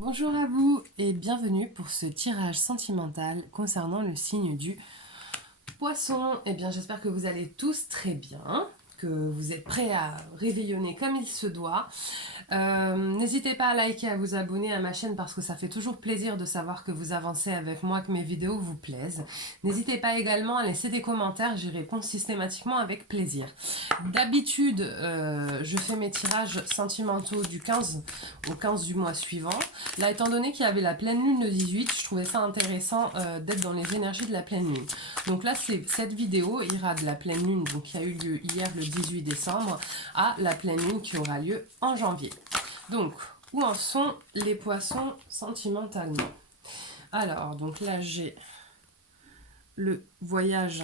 Bonjour à vous et bienvenue pour ce tirage sentimental concernant le signe du Poisson. Eh bien, j'espère que vous allez tous très bien, que vous êtes prêts à réveillonner comme il se doit. N'hésitez pas à liker, à vous abonner à ma chaîne parce que ça fait toujours plaisir de savoir que vous avancez avec moi, que mes vidéos vous plaisent. N'hésitez pas également à laisser des commentaires, j'y réponds systématiquement avec plaisir. D'habitude, je fais mes tirages sentimentaux du 15 au 15 du mois suivant. Là, étant donné qu'il y avait la pleine lune le 18, je trouvais ça intéressant d'être dans les énergies de la pleine lune. Donc là, cette vidéo ira de la pleine lune, donc qui a eu lieu hier le 18 décembre, à la pleine lune qui aura lieu en janvier. Donc, où en sont les poissons sentimentalement? Alors, donc là, j'ai le voyage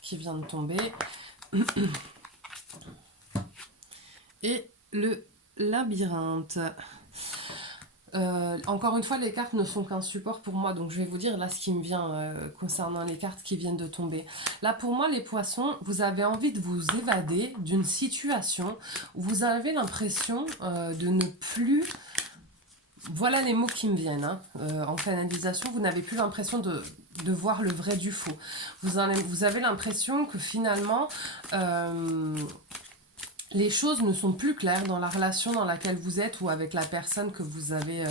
qui vient de tomber et le labyrinthe. Encore une fois, les cartes ne sont qu'un support pour moi, donc je vais vous dire là ce qui me vient concernant les cartes qui viennent de tomber. Là, pour moi, les poissons, vous avez envie de vous évader d'une situation où vous avez l'impression de ne plus... Voilà les mots qui me viennent. En canalisation, vous n'avez plus l'impression de voir le vrai du faux. Vous avez l'impression que finalement... les choses ne sont plus claires dans la relation dans laquelle vous êtes ou avec la personne que vous avez,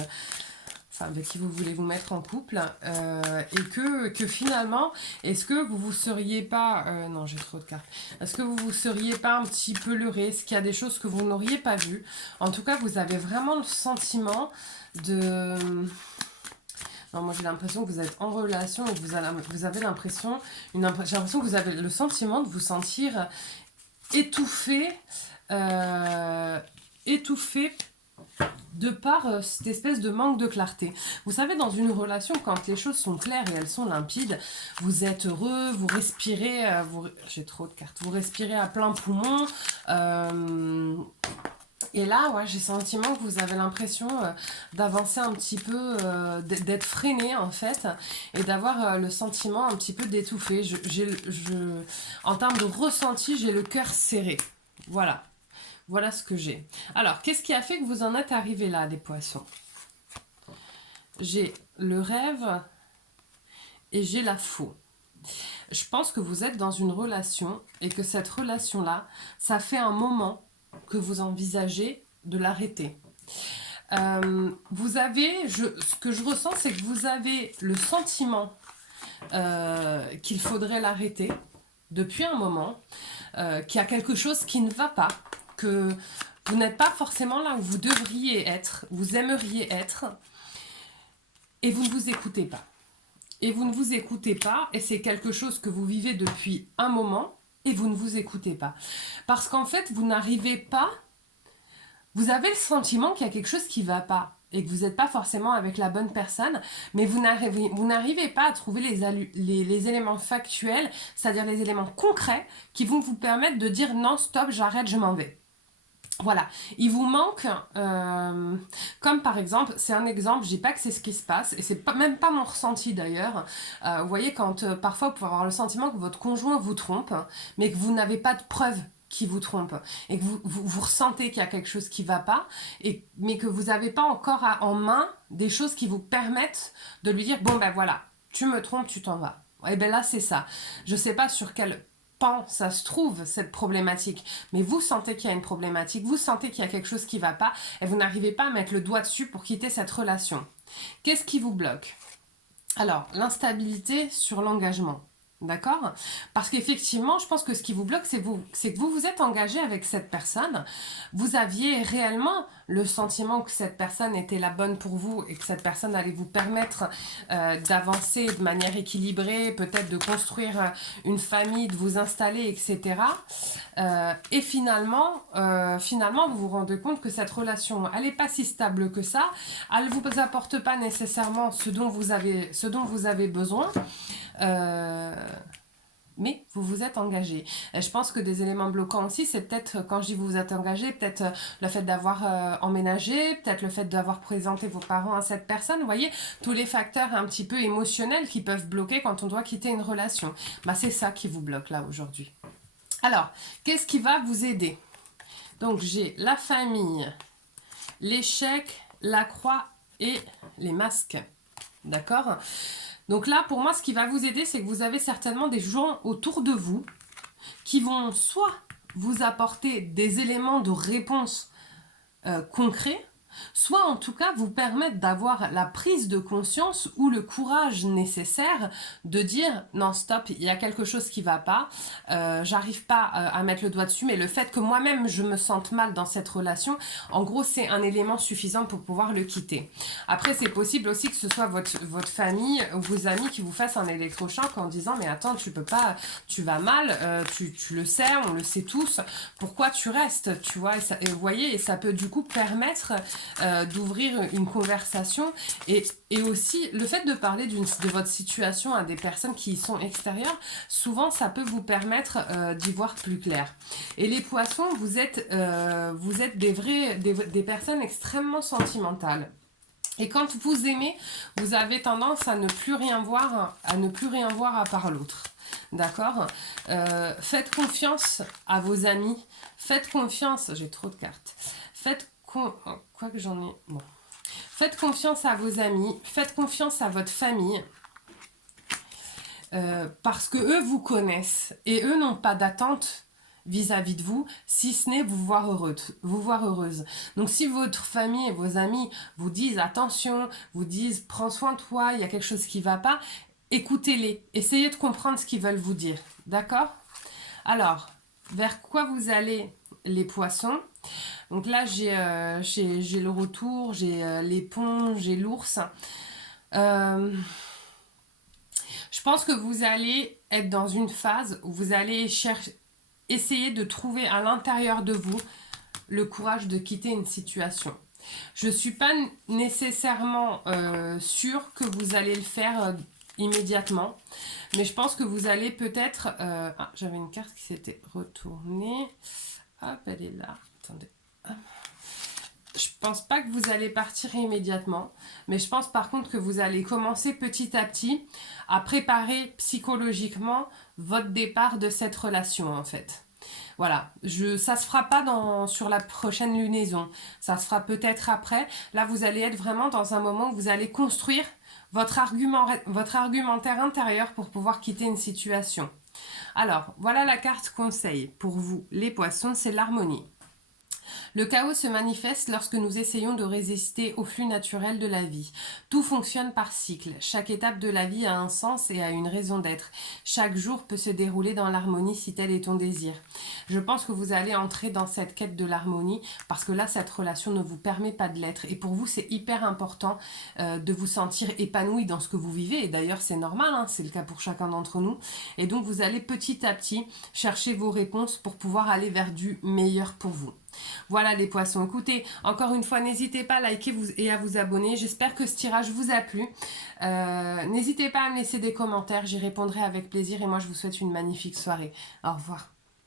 avec qui vous voulez vous mettre en couple, et que finalement, est-ce que vous vous seriez pas, non j'ai trop de cartes, est-ce que vous vous seriez pas un petit peu leurré, est-ce qu'il y a des choses que vous n'auriez pas vues? En tout cas, vous avez vraiment le sentiment de... Non, moi j'ai l'impression que vous êtes en relation et que vous avez l'impression, j'ai l'impression que vous avez le sentiment de vous sentir étouffé, étouffé de par cette espèce de manque de clarté. Vous savez, dans une relation, quand les choses sont claires et elles sont limpides, vous êtes heureux, vous respirez, j'ai trop de cartes, vous respirez à plein poumon, et là, ouais, j'ai le sentiment que vous avez l'impression d'avancer un petit peu, d'être freiné en fait, et d'avoir le sentiment un petit peu d'étouffer. En termes de ressenti, j'ai le cœur serré. Voilà. Voilà ce que j'ai. Alors, qu'est-ce qui a fait que vous en êtes arrivé là, les poissons? J'ai le rêve et j'ai la faux. Je pense que vous êtes dans une relation et que cette relation-là, ça fait un moment que vous envisagez de l'arrêter. Ce que je ressens, c'est que vous avez le sentiment qu'il faudrait l'arrêter depuis un moment, qu'il y a quelque chose qui ne va pas, que vous n'êtes pas forcément là où vous devriez être, vous aimeriez être, et vous ne vous écoutez pas. Et vous ne vous écoutez pas, et c'est quelque chose que vous vivez depuis un moment, et vous ne vous écoutez pas. Parce qu'en fait, vous n'arrivez pas, vous avez le sentiment qu'il y a quelque chose qui ne va pas, et que vous n'êtes pas forcément avec la bonne personne, mais vous n'arrivez pas à trouver les éléments factuels, c'est-à-dire les éléments concrets, qui vont vous permettre de dire non, stop, j'arrête, je m'en vais. Voilà, il vous manque, comme par exemple, c'est un exemple, je dis pas que c'est ce qui se passe, et c'est même pas mon ressenti d'ailleurs. Vous voyez, quand parfois vous pouvez avoir le sentiment que votre conjoint vous trompe, mais que vous n'avez pas de preuve qu'il vous trompe, et que vous ressentez qu'il y a quelque chose qui va pas, mais que vous n'avez pas encore en main des choses qui vous permettent de lui dire, bon ben voilà, tu me trompes, tu t'en vas. Et ben là c'est ça. Je sais pas sur quel pan ça se trouve cette problématique, mais vous sentez qu'il y a une problématique, vous sentez qu'il y a quelque chose qui ne va pas et vous n'arrivez pas à mettre le doigt dessus pour quitter cette relation. Qu'est-ce qui vous bloque? Alors, l'instabilité sur l'engagement. D'accord? Parce qu'effectivement, je pense que ce qui vous bloque, c'est que vous vous êtes engagé avec cette personne. Vous aviez réellement le sentiment que cette personne était la bonne pour vous et que cette personne allait vous permettre d'avancer de manière équilibrée, peut-être de construire une famille, de vous installer, etc. Et finalement, vous vous rendez compte que cette relation, elle n'est pas si stable que ça. Elle ne vous apporte pas nécessairement ce dont vous avez besoin. Mais vous vous êtes engagé. Et je pense que des éléments bloquants aussi, c'est peut-être, quand je dis vous vous êtes engagé, peut-être le fait d'avoir emménagé, peut-être le fait d'avoir présenté vos parents à cette personne. Vous voyez, tous les facteurs un petit peu émotionnels qui peuvent bloquer quand on doit quitter une relation. Bah, c'est ça qui vous bloque là aujourd'hui. Alors, qu'est-ce qui va vous aider? Donc, j'ai la famille, l'échec, la croix et les masques. D'accord? Donc là, pour moi, ce qui va vous aider, c'est que vous avez certainement des gens autour de vous qui vont soit vous apporter des éléments de réponse concrets, soit en tout cas vous permettre d'avoir la prise de conscience ou le courage nécessaire de dire non stop, il y a quelque chose qui va pas, j'arrive pas à mettre le doigt dessus, mais le fait que moi-même je me sente mal dans cette relation, en gros c'est un élément suffisant pour pouvoir le quitter. Après c'est possible aussi que ce soit votre famille ou vos amis qui vous fassent un électrochoc en disant mais attends tu peux pas, tu vas mal, tu le sais, on le sait tous, pourquoi tu restes, tu vois, et vous voyez, et ça peut du coup permettre d'ouvrir une conversation et aussi le fait de parler de votre situation à des personnes qui y sont extérieures, souvent ça peut vous permettre d'y voir plus clair. Et les poissons, vous êtes des personnes extrêmement sentimentales. Et quand vous aimez, vous avez tendance à ne plus rien voir à part l'autre. D'accord? Faites confiance à vos amis. Faites confiance. J'ai trop de cartes. Quoi que j'en ai. Bon. Faites confiance à vos amis. Faites confiance à votre famille. Parce que eux vous connaissent. Et eux n'ont pas d'attente vis-à-vis de vous, si ce n'est vous voir heureuse. Donc si votre famille et vos amis vous disent attention, vous disent prends soin de toi, il y a quelque chose qui ne va pas, écoutez-les, essayez de comprendre ce qu'ils veulent vous dire, d'accord? Alors, vers quoi vous allez les poissons? Donc là j'ai le retour, j'ai l'éponge, j'ai l'ours. Je pense que vous allez être dans une phase où vous allez essayer de trouver à l'intérieur de vous le courage de quitter une situation. Je ne suis pas nécessairement sûre que vous allez le faire immédiatement, mais je pense que vous allez peut-être... j'avais une carte qui s'était retournée. Hop, elle est là. Attendez. Hop. Je pense pas que vous allez partir immédiatement, mais je pense par contre que vous allez commencer petit à petit à préparer psychologiquement votre départ de cette relation en fait. Voilà, ça se fera pas sur la prochaine lunaison, ça se fera peut-être après. Là, vous allez être vraiment dans un moment où vous allez construire votre argumentaire intérieur pour pouvoir quitter une situation. Alors, voilà la carte conseil pour vous, les poissons, c'est l'harmonie. Le chaos se manifeste lorsque nous essayons de résister au flux naturel de la vie. Tout fonctionne par cycle. Chaque étape de la vie a un sens et a une raison d'être. Chaque jour peut se dérouler dans l'harmonie si tel est ton désir. Je pense que vous allez entrer dans cette quête de l'harmonie parce que là, cette relation ne vous permet pas de l'être. Et pour vous, c'est hyper important de vous sentir épanoui dans ce que vous vivez. Et d'ailleurs, c'est normal, hein, c'est le cas pour chacun d'entre nous. Et donc, vous allez petit à petit chercher vos réponses pour pouvoir aller vers du meilleur pour vous. Voilà les poissons, écoutez, encore une fois, n'hésitez pas à liker et à vous abonner. J'espère que ce tirage vous a plu. N'hésitez pas à me laisser des commentaires, j'y répondrai avec plaisir et moi je vous souhaite une magnifique soirée. Au revoir.